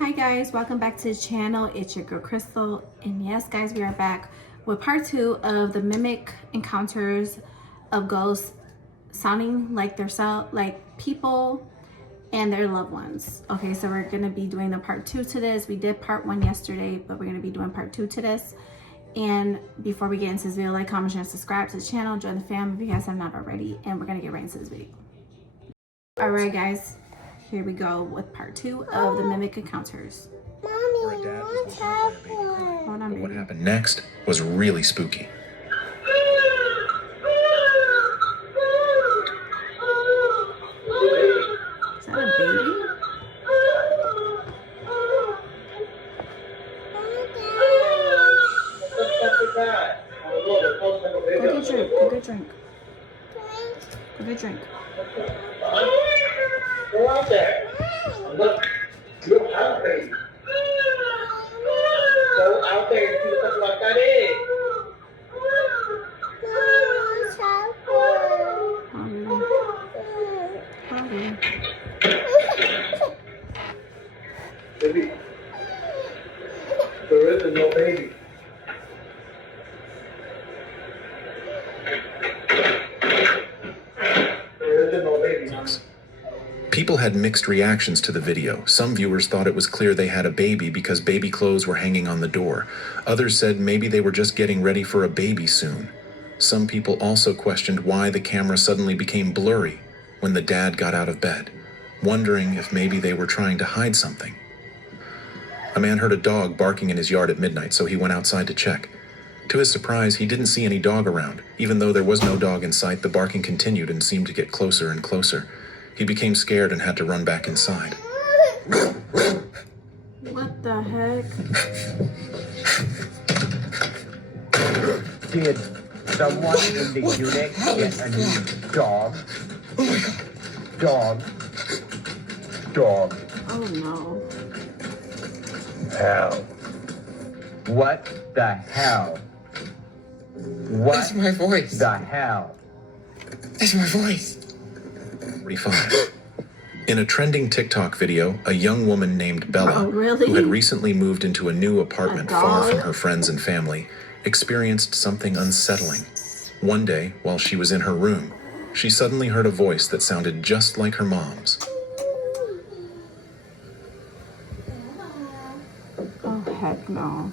Hi guys, welcome back to the channel. It's your girl Crystal, and yes guys, we are back with part 2 of the mimic encounters of ghosts sounding like like people and their loved ones. Okay, so we're gonna be doing the part 2 to this. We did part 1 yesterday, but we're gonna be doing part 2 to this. And before we get into this video, like, comment, share, subscribe to the channel, join the fam if you guys have not already, and we're gonna get right into this video. All right guys, here we go with part 2 of the mimic encounters. Mommy, what's happening? Hold on, baby. What happened next was really spooky. Is that a baby? Go get drink. Go get drink. Go out there. Look, you're out there. Go out there and see something like that is. Baby, there isn't no baby. There isn't no baby. People had mixed reactions to the video. Some viewers thought it was clear they had a baby because baby clothes were hanging on the door. Others said maybe they were just getting ready for a baby soon. Some people also questioned why the camera suddenly became blurry when the dad got out of bed, wondering if maybe they were trying to hide something. A man heard a dog barking in his yard at midnight, so he went outside to check. To his surprise, he didn't see any dog around. Even though there was no dog in sight, the barking continued and seemed to get closer and closer. He became scared and had to run back inside. What the heck? Did someone in the unit get a new dog? Dog. Oh no. Hell. What the hell? What That's my voice. the hell? That's my voice. 45. In a trending TikTok video, a young woman named Bella, Oh, really? who had recently moved into a new apartment A far dog? from her friends and family, experienced something unsettling. One day, while she was in her room, she suddenly heard a voice that sounded just like her mom's. Oh heck no.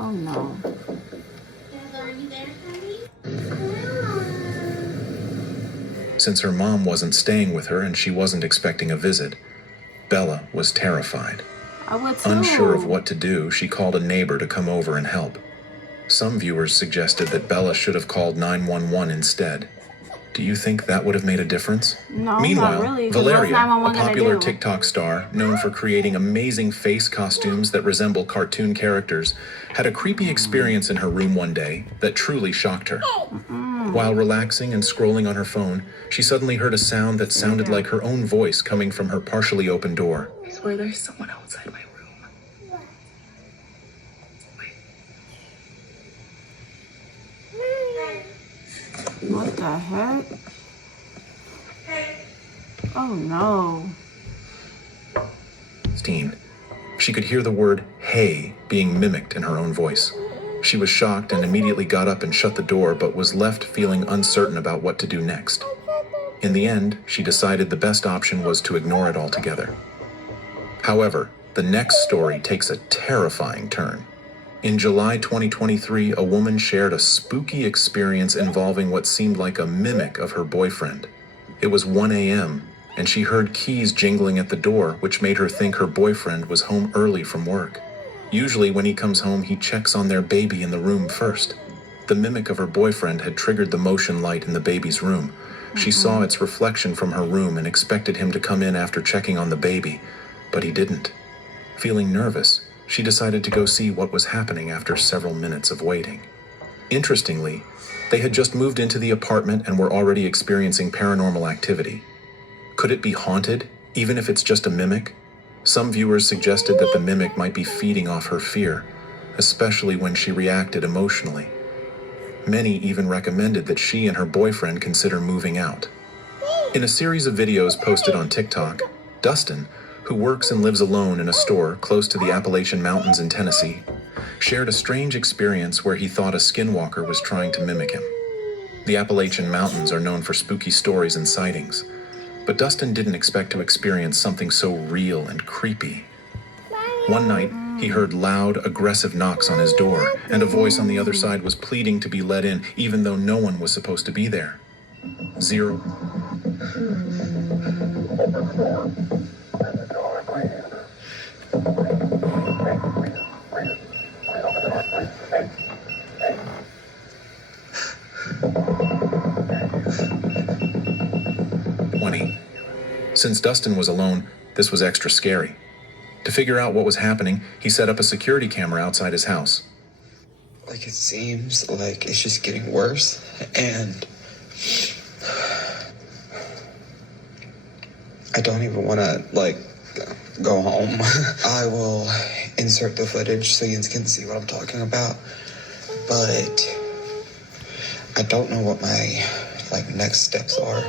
Oh no. Since her mom wasn't staying with her and she wasn't expecting a visit, Bella was terrified. I would too. Unsure of what to do, she called a neighbor to come over and help. Some viewers suggested that Bella should have called 911 instead. Do you think that would have made a difference? No, Meanwhile, not really. 'Cause what's Valeria, 911 a gonna popular do? TikTok star known for creating amazing face costumes that resemble cartoon characters, had a creepy experience in her room one day that truly shocked her. While relaxing and scrolling on her phone, she suddenly heard a sound that sounded like her own voice coming from her partially open door. I swear there's someone outside my room. What the heck? Oh no. 16. She could hear the word "hey" being mimicked in her own voice. She was shocked and immediately got up and shut the door, but was left feeling uncertain about what to do next. In the end, she decided the best option was to ignore it altogether. However, the next story takes a terrifying turn. In July 2023, a woman shared a spooky experience involving what seemed like a mimic of her boyfriend. It was 1 a.m., and she heard keys jingling at the door, which made her think her boyfriend was home early from work. Usually when he comes home, he checks on their baby in the room first. The mimic of her boyfriend had triggered the motion light in the baby's room. She saw its reflection from her room and expected him to come in after checking on the baby, but he didn't. Feeling nervous, she decided to go see what was happening after several minutes of waiting. Interestingly, they had just moved into the apartment and were already experiencing paranormal activity. Could it be haunted, even if it's just a mimic? Some viewers suggested that the mimic might be feeding off her fear, especially when she reacted emotionally. Many even recommended that she and her boyfriend consider moving out. In a series of videos posted on TikTok, Dustin, who works and lives alone in a store close to the Appalachian Mountains in Tennessee, shared a strange experience where he thought a skinwalker was trying to mimic him. The Appalachian Mountains are known for spooky stories and sightings, but Dustin didn't expect to experience something so real and creepy. One night, he heard loud, aggressive knocks on his door, and a voice on the other side was pleading to be let in, even though no one was supposed to be there. 0. Since Dustin was alone, this was extra scary. To figure out what was happening, he set up a security camera outside his house. Like, it seems like it's just getting worse, and I don't even want to, go home. I will insert the footage so you can see what I'm talking about, but I don't know what my, next steps are.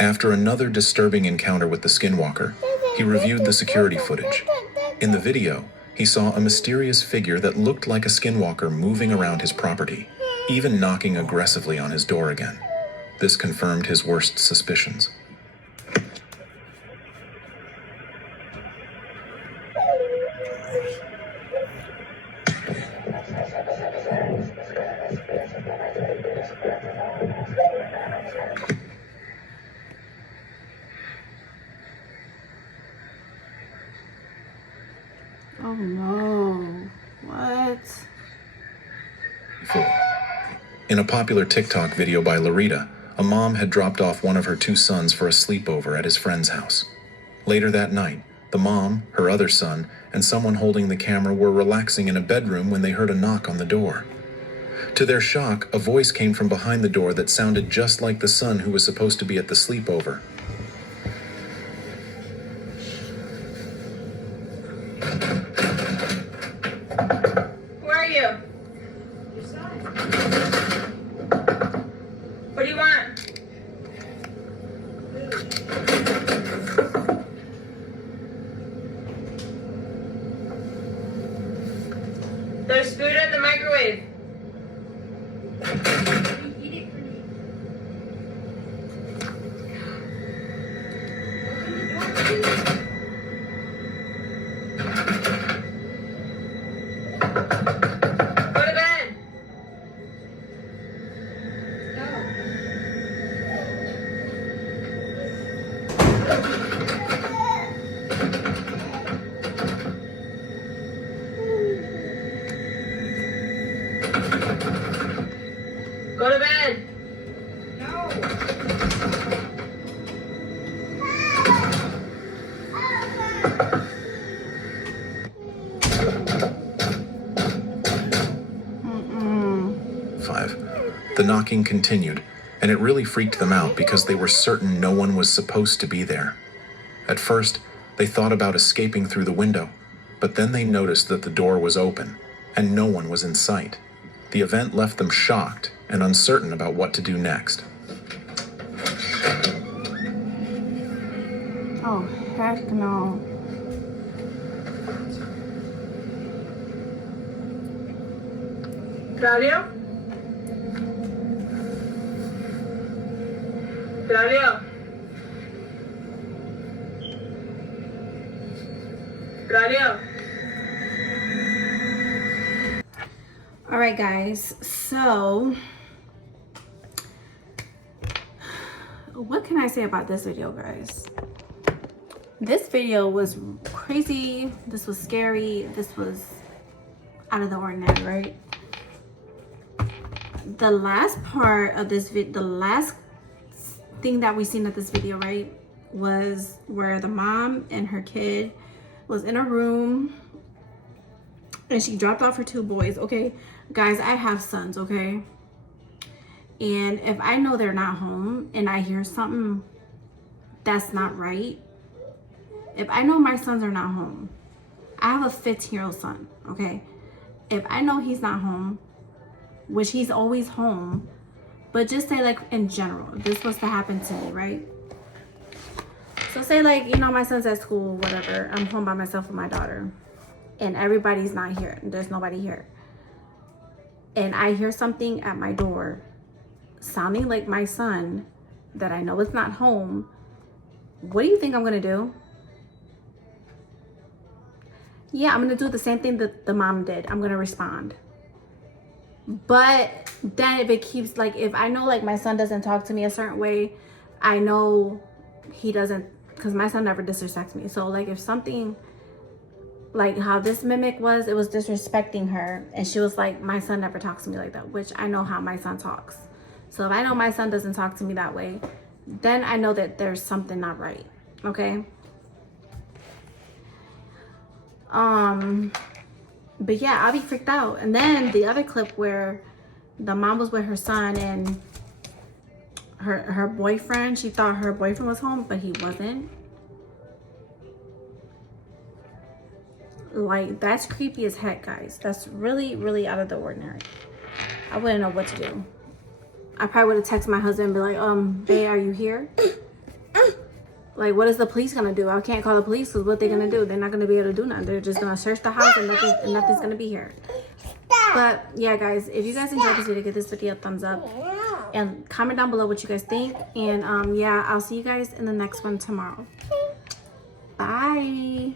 After another disturbing encounter with the skinwalker, he reviewed the security footage. In the video, he saw a mysterious figure that looked like a skinwalker moving around his property, even knocking aggressively on his door again. This confirmed his worst suspicions. Oh no. What? 4. In a popular TikTok video by Larita, a mom had dropped off one of her 2 sons for a sleepover at his friend's house. Later that night, the mom, her other son, and someone holding the camera were relaxing in a bedroom when they heard a knock on the door. To their shock, a voice came from behind the door that sounded just like the son who was supposed to be at the sleepover. Who are you? What do you want? There's food in the microwave. Go to bed. Go to bed. Mm-mm. 5. The knocking continued, and it really freaked them out because they were certain no one was supposed to be there. At first, they thought about escaping through the window, but then they noticed that the door was open, and no one was in sight. The event left them shocked and uncertain about what to do next. Oh, heck no. Claudio? Claudio? Claudio? All right, guys. So, what can I say about this video, guys? This video was crazy. This was scary. This was out of the ordinary, right? The last part of this video, the last thing that we seen of this video, right, was where the mom and her kid was in a room and she dropped off her 2 boys. Okay, guys, I have sons, okay? And if I know they're not home and I hear something that's not right, if I know my sons are not home, I have a 15-year-old son, okay? If I know he's not home, which he's always home, but just say, like, in general, this was to happen to me, right? So say like, you know, my son's at school, whatever. I'm home by myself with my daughter. And everybody's not here. There's nobody here. And I hear something at my door sounding like my son that I know is not home. What do you think I'm going to do? Yeah, I'm going to do the same thing that the mom did. I'm going to respond. But then if it keeps, like, if I know, like, my son doesn't talk to me a certain way, I know he doesn't, because my son never disrespects me. So, like, if something, like how this mimic was, it was disrespecting her. And she was like, my son never talks to me like that, which I know how my son talks. So if I know my son doesn't talk to me that way, then I know that there's something not right. Okay? But yeah, I'll be freaked out. And then the other clip where the mom was with her son and her boyfriend, she thought her boyfriend was home, but he wasn't. Like, that's creepy as heck, guys. That's really, really out of the ordinary. I wouldn't know what to do. I probably would have texted my husband and be like, babe, are you here? Like, what is the police gonna do? I can't call the police because what they're gonna do? They're not gonna be able to do nothing. They're just gonna search the house and nothing's gonna be here. But yeah, guys, if you guys enjoyed this video, give this video a thumbs up and comment down below what you guys think. And yeah, I'll see you guys in the next one tomorrow. Bye.